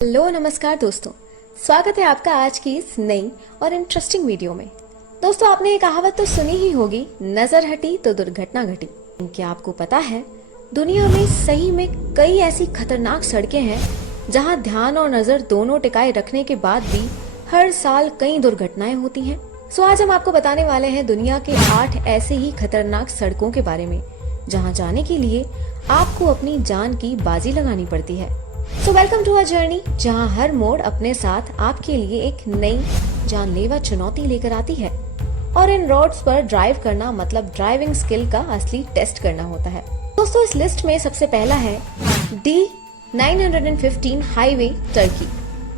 Hello नमस्कार दोस्तों, स्वागत है आपका आज की इस नई और इंटरेस्टिंग वीडियो में। दोस्तों, आपने ये कहावत तो सुनी ही होगी, नजर हटी तो दुर्घटना घटी। क्या आपको पता है दुनिया में सही में कई ऐसी खतरनाक सड़कें हैं जहां ध्यान और नजर दोनों टिकाए रखने के बाद भी हर साल कई दुर्घटनाएं होती हैं। सो आज हम आपको बताने वाले हैं दुनिया के 8 ऐसे ही खतरनाक सड़कों के बारे में जहां जाने के लिए आपको अपनी जान की बाजी लगानी पड़ती है। So welcome to a journey जहां हर मोड़ अपने साथ आपके लिए एक नई जानलेवा चुनौती लेकर आती है। और इन रोड्स पर ड्राइव करना मतलब ड्राइविंग स्किल का असली टेस्ट करना होता है। दोस्तों, इस लिस्ट में सबसे पहला है D915 highway Turkey.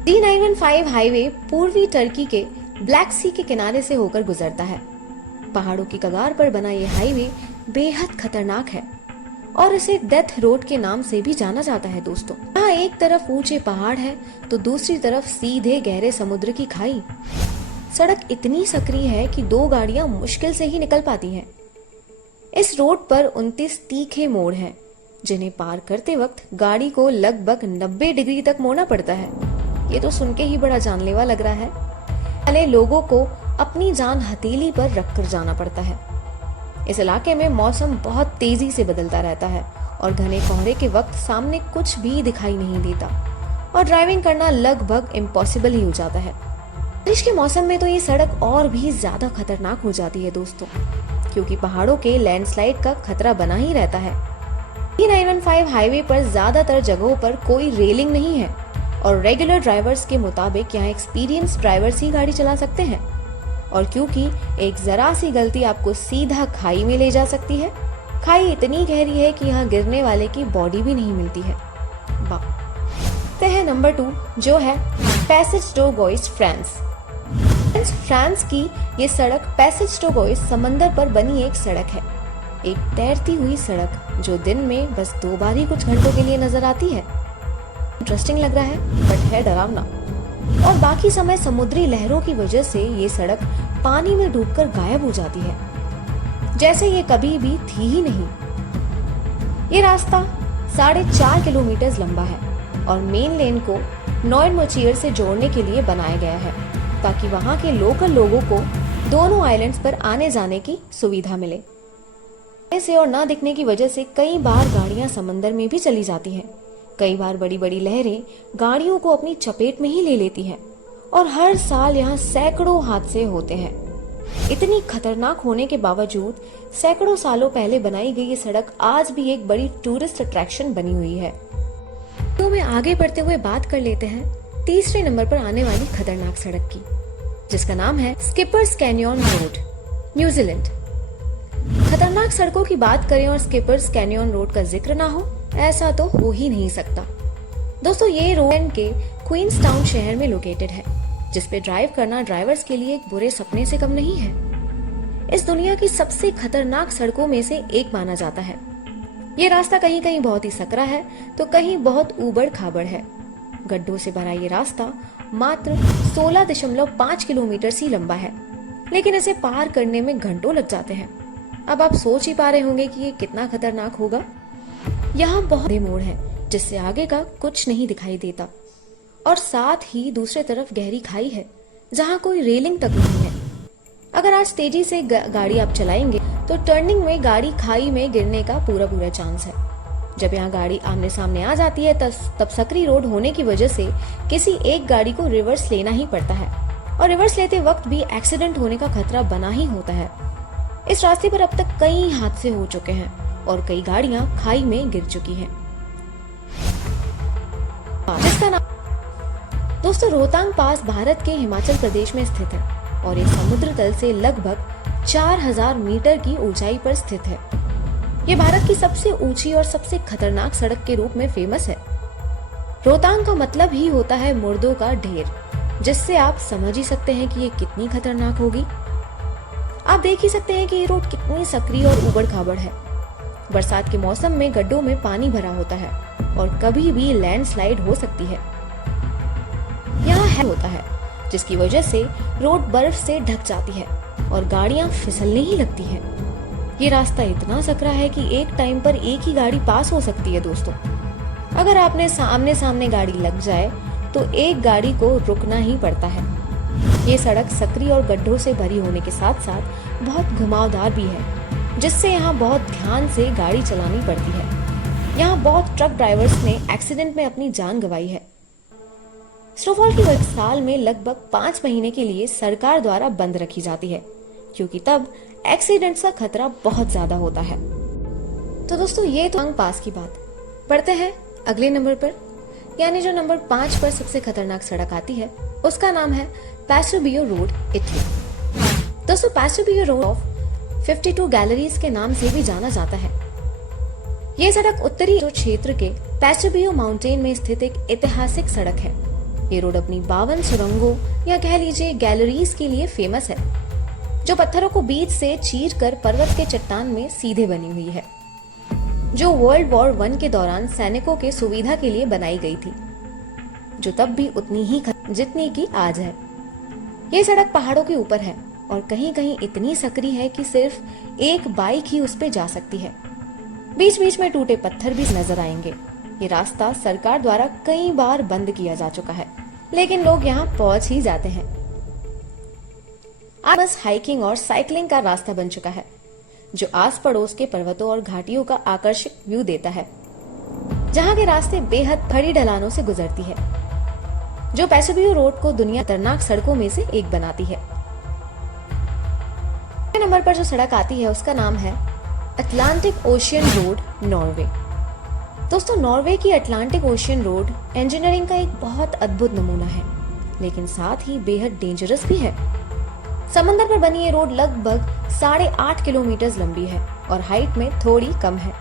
D915 highway पूर्वी टर्की के ब्लैक सी के किनारे से होकर गुजरता है। पहाड़ों की कगार पर बना ये हाईवे बेहद खतरनाक है और इसे डेथ रोड के नाम से भी जाना जाता है। दोस्तों, यहाँ एक तरफ ऊंचे पहाड़ है तो दूसरी तरफ सीधे गहरे समुद्र की खाई। सड़क इतनी सकरी है कि 2 गाड़ियां मुश्किल से ही निकल पाती हैं। इस रोड पर 29 तीखे मोड़ हैं, जिन्हें पार करते वक्त गाड़ी को लगभग 90 डिग्री तक मोड़ना पड़ता है। ये तो सुन के ही बड़ा जानलेवा लग रहा है। पहले लोगों को अपनी जान हथेली पर रखकर जाना पड़ता है। इस इलाके में मौसम बहुत तेजी से बदलता रहता है और घने कोहरे के वक्त सामने कुछ भी दिखाई नहीं देता और ड्राइविंग करना लगभग इम्पॉसिबल ही हो जाता है। बारिश के मौसम में तो ये सड़क और भी ज्यादा खतरनाक हो जाती है दोस्तों, क्योंकि पहाड़ों के लैंडस्लाइड का खतरा बना ही रहता है। D915 हाईवे पर ज्यादातर जगहों पर कोई रेलिंग नहीं है और रेगुलर ड्राइवर्स के मुताबिक यहाँ एक्सपीरियंस ड्राइवर्स ही गाड़ी चला सकते हैं। और क्योंकि एक जरा सी गलती आपको सीधा खाई में ले जा सकती है। खाई इतनी गहरी है कि यहाँ गिरने वाले की बॉडी भी नहीं मिलती है। नंबर 2 जो है पैसेज डो गोइस फ्रांस। फ्रांस की ये सड़क पैसेज डो गोइस समंदर पर बनी एक सड़क है। एक तैरती हुई सड़क जो दिन में बस 2 बार ही कुछ घंटों के लिए नजर आती है। इंटरेस्टिंग लग रहा है बट है डरावना। और बाकी समय समुद्री लहरों की वजह से ये सड़क पानी में डूबकर गायब हो जाती है, जैसे ये कभी भी थी ही नहीं। ये रास्ता 4.5 किलोमीटर लंबा है और मेन लेन को नॉयनमोचियर से जोड़ने के लिए बनाया गया है, ताकि वहां के लोकल लोगों को दोनों आइलैंड्स पर आने जाने की सुविधा मिले। ऐसे और न दिखने की वजह से कई बार गाड़ियां समंदर में भी चली जाती हैं। कई बार बड़ी बड़ी लहरें गाड़ियों को अपनी चपेट में ही ले लेती हैं और हर साल यहाँ सैकड़ों हादसे होते हैं। इतनी खतरनाक होने के बावजूद सैकड़ों सालों पहले बनाई गई ये सड़क आज भी एक बड़ी टूरिस्ट अट्रैक्शन बनी हुई है। तो मैं आगे बढ़ते हुए बात कर लेते हैं तीसरे नंबर पर आने वाली खतरनाक सड़क की, जिसका नाम है स्किपर्स कैनियन रोड, न्यूजीलैंड। खतरनाक सड़कों की बात करें और स्किपर्स कैनियन रोड का जिक्र ना हो, ऐसा तो हो ही नहीं सकता। दोस्तों, ये रोड के क्वींसटाउन शहर में लोकेटेड है, जिसपे ड्राइव करना ड्राइवर्स के लिए एक बुरे सपने से कम नहीं है। इस दुनिया की सबसे खतरनाक सड़कों में से एक माना जाता है। ये रास्ता कहीं कहीं बहुत ही सकरा है तो कहीं बहुत ऊबड़ खाबड़ है। गड्ढों से भरा ये रास्ता मात्र 16.5 किलोमीटर ही लंबा है, लेकिन इसे पार करने में घंटों लग जाते हैं। अब आप सोच ही पा रहे होंगे कि ये कितना खतरनाक होगा। यहाँ बहुत मोड़ है जिससे आगे का कुछ नहीं दिखाई देता और साथ ही दूसरे तरफ गहरी खाई है जहाँ कोई रेलिंग तक नहीं है। अगर आज तेजी से गाड़ी आप चलाएंगे तो टर्निंग में गाड़ी खाई में गिरने का पूरा चांस है। जब यहाँ गाड़ी आमने सामने आ जाती है तब सकरी रोड होने की वजह से किसी एक गाड़ी को रिवर्स लेना ही पड़ता है और रिवर्स लेते वक्त भी एक्सीडेंट होने का खतरा बना ही होता है। इस रास्ते पर अब तक कई हादसे हो चुके हैं और कई गाड़ियां खाई में गिर चुकी हैं। जिसका नाम दोस्तों रोहतांग पास भारत के हिमाचल प्रदेश में स्थित है और ये समुद्र तल से लगभग 4000 मीटर की ऊंचाई पर स्थित है। ये भारत की सबसे ऊंची और सबसे खतरनाक सड़क के रूप में फेमस है। रोहतांग का मतलब ही होता है मुर्दों का ढेर, जिससे आप समझ ही सकते हैं कि ये कितनी खतरनाक होगी। आप देख ही सकते हैं कि ये रोड कितनी सकरी और उबड़ खाबड़ है। बरसात के मौसम में गड्ढों में पानी भरा होता है और कभी भी लैंडस्लाइड हो सकती है। यहाँ होता है जिसकी वजह से रोड बर्फ से ढक जाती है और गाड़ियां फिसलने ही लगती हैं। ये रास्ता इतना सकरा है कि एक टाइम पर एक ही गाड़ी पास हो सकती है। दोस्तों, अगर आपने सामने गाड़ी लग जाए तो एक गाड़ी को रुकना ही पड़ता है। ये सड़क सकरी और गड्ढों से भरी होने के साथ साथ बहुत घुमावदार भी है, जिससे यहाँ बहुत ध्यान से गाड़ी चलानी पड़ती है। यहाँ बहुत ट्रक ड्राइवर्स ने एक्सीडेंट में अपनी जान गंवाई है। स्नोफॉल की वजह साल में लगभग 5 महीने के लिए सरकार द्वारा बंद रखी जाती है, क्योंकि तब एक्सीडेंट्स का खतरा बहुत ज्यादा होता है। तो दोस्तों ये तो पास की बात। बढ़ते हैं अगले नंबर पर, यानी जो नंबर 5 पर सबसे खतरनाक सड़क आती है उसका नाम है पैसोबियो रोड, इटली। दोस्तों पैसोबियो रोड ऑफ 52 गैलरीज के नाम से भी जाना जाता है। ये सड़क उत्तरी क्षेत्र के पैसोबियो माउंटेन में स्थित एक ऐतिहासिक सड़क है। ये रोड अपनी 52 सुरंगों या कह लीजिए गैलरीज के लिए फेमस है, जो पत्थरों को बीच से चीर कर पर्वत के चट्टान में सीधे बनी हुई है, जो वर्ल्ड वॉर 1 के दौरान सैनिकों के सुविधा के लिए बनाई गई थी, जो तब भी उतनी ही जितनी की आज है। ये सड़क पहाड़ों के ऊपर है और कहीं कहीं इतनी सकरी है कि सिर्फ एक बाइक ही उस पे जा सकती है। बीच बीच में टूटे पत्थर भी नजर आएंगे। ये रास्ता सरकार द्वारा कई बार बंद किया जा चुका है, लेकिन लोग यहाँ पहुंच ही जाते हैं। आज बस हाइकिंग और साइकिलिंग का रास्ता बन चुका है, जो आस पड़ोस के पर्वतों और घाटियों का आकर्षक व्यू देता है, जहाँ के रास्ते बेहद खड़ी ढलानों से गुजरती है, जो पैसोबियो रोड को दुनिया खतरनाक सड़कों में से एक बनाती है। नंबर पर जो सड़क आती है उसका नाम है अटलांटिक ओशियन रोड, नॉर्वे। दोस्तों नॉर्वे की अटलांटिक ओशियन रोड इंजीनियरिंग का एक बहुत अद्भुत नमूना है, लेकिन साथ ही बेहद डेंजरस भी है। समंदर पर बनी ये रोड लगभग 8.5 किलोमीटर लंबी है और हाइट में थोड़ी कम है।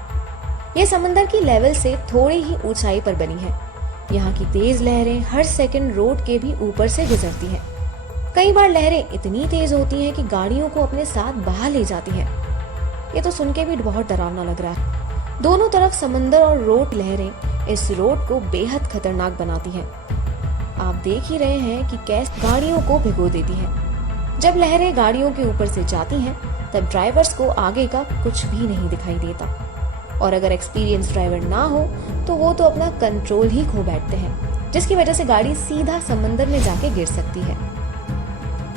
ये समंदर की लेवल से थोड़ी ही ऊंचाई पर बनी है। यहाँ की तेज लहरें हर सेकंड रोड के भी ऊपर से गुजरती हैं। कई बार लहरें इतनी तेज होती हैं कि गाड़ियों को अपने साथ बहा ले जाती हैं। ये तो सुन के भी बहुत डरावना लग रहा है। दोनों तरफ समंदर और रोड लहरें इस रोड को बेहद खतरनाक बनाती हैं। आप देख ही रहे हैं कि कैसे गाड़ियों को भिगो देती हैं। जब लहरें गाड़ियों के ऊपर से जाती हैं तब ड्राइवर्स को आगे का कुछ भी नहीं दिखाई देता, और अगर एक्सपीरियंस ड्राइवर ना हो तो वो तो अपना कंट्रोल ही खो बैठते हैं, जिसकी वजह से गाड़ी सीधा समंदर में जाके गिर सकती है।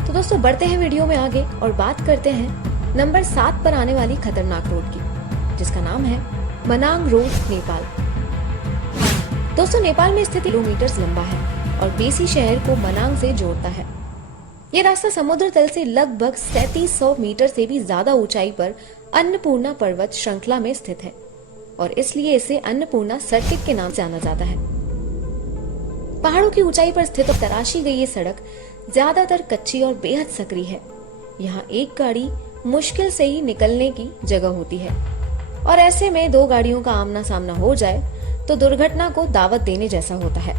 तो दोस्तों बढ़ते हैं वीडियो में आगे और बात करते हैं नंबर 7 पर आने वाली खतरनाक रोड की, जिसका नाम है मनांग रोड, नेपाल। दोस्तों नेपाल में स्थित किलोमीटर लंबा है और बेसी शहर को मनांग से जोड़ता है। ये रास्ता समुद्र तल से लगभग 3700 मीटर से भी ज्यादा ऊंचाई पर अन्नपूर्णा पर्वत श्रृंखला में स्थित है और इसलिए इसे अन्नपूर्णा सर्किट के नाम से जाना जाता है। पहाड़ों की ऊंचाई पर स्थित और तराशी गई ये सड़क ज्यादातर कच्ची और बेहद सकरी है। यहाँ एक गाड़ी मुश्किल से ही निकलने की जगह होती है और ऐसे में 2 गाड़ियों का आमना सामना हो जाए तो दुर्घटना को दावत देने जैसा होता है।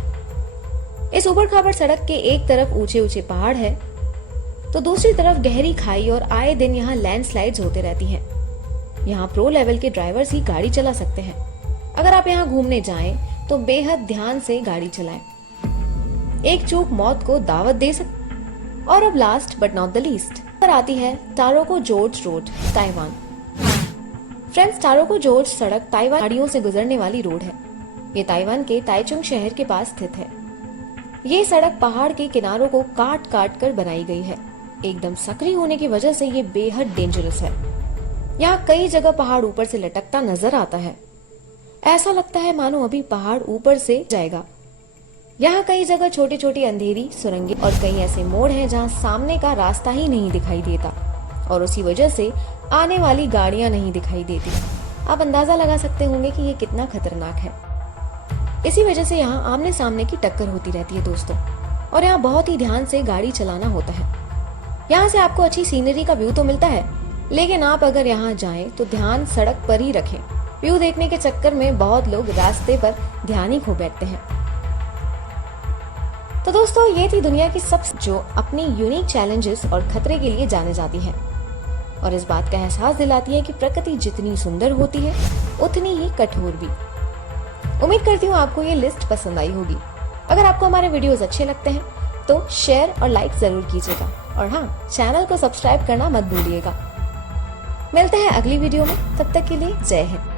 इस ऊबड़ खाबड़ सड़क के एक तरफ ऊंचे ऊंचे पहाड़ है तो दूसरी तरफ गहरी खाई और आए दिन यहाँ लैंडस्लाइड्स होते रहती हैं। यहाँ प्रो लेवल के ड्राइवर्स ही गाड़ी चला सकते हैं। अगर आप यहाँ घूमने जाएं तो बेहद ध्यान से गाड़ी चलाएं। एक चूक मौत को दावत दे सकती। और अब last but not the least पर आती है Taroko gorge road, Taiwan. Friends, Taroko gorge सड़क ताइवान गाड़ियों से गुजरने वाली रोड है। ये ताइवान के ताइचुंग शहर के पास स्थित है। ये सड़क पहाड़ के किनारों को काट काट कर बनाई गई है। एकदम सकरी होने की वजह से ये बेहद डेंजरस है। यहाँ कई जगह पहाड़ ऊपर से लटकता नजर आता है। ऐसा लगता है मानो अभी पहाड़ ऊपर से जाएगा। यहाँ कई जगह छोटी छोटी अंधेरी सुरंगें और कई ऐसे मोड़ हैं जहाँ सामने का रास्ता ही नहीं दिखाई देता और उसी वजह से आने वाली गाड़ियां नहीं दिखाई देती। आप अंदाजा लगा सकते होंगे कि ये कितना खतरनाक है। इसी वजह से यहाँ आमने सामने की टक्कर होती रहती है दोस्तों, और यहाँ बहुत ही ध्यान से गाड़ी चलाना होता है। यहाँ से आपको अच्छी सीनरी का व्यू तो मिलता है, लेकिन आप अगर यहाँ जाएं तो ध्यान सड़क पर ही रखें। व्यू देखने के चक्कर में बहुत लोग रास्ते पर ध्यान ही खो बैठते हैं। तो दोस्तों ये थी दुनिया की सबसे जो अपनी यूनिक चैलेंजेस और खतरे के लिए जाने जाती हैं और इस बात का एहसास दिलाती है कि प्रकृति जितनी सुंदर होती है उतनी ही कठोर भी। उम्मीद करती हूँ आपको ये लिस्ट पसंद आई होगी। अगर आपको हमारे वीडियोस अच्छे लगते हैं तो शेयर और लाइक जरूर कीजिएगा और हाँ, चैनल को सब्सक्राइब करना मत भूलिएगा। मिलते हैं अगली वीडियो में, तब तक के लिए जय हिंद।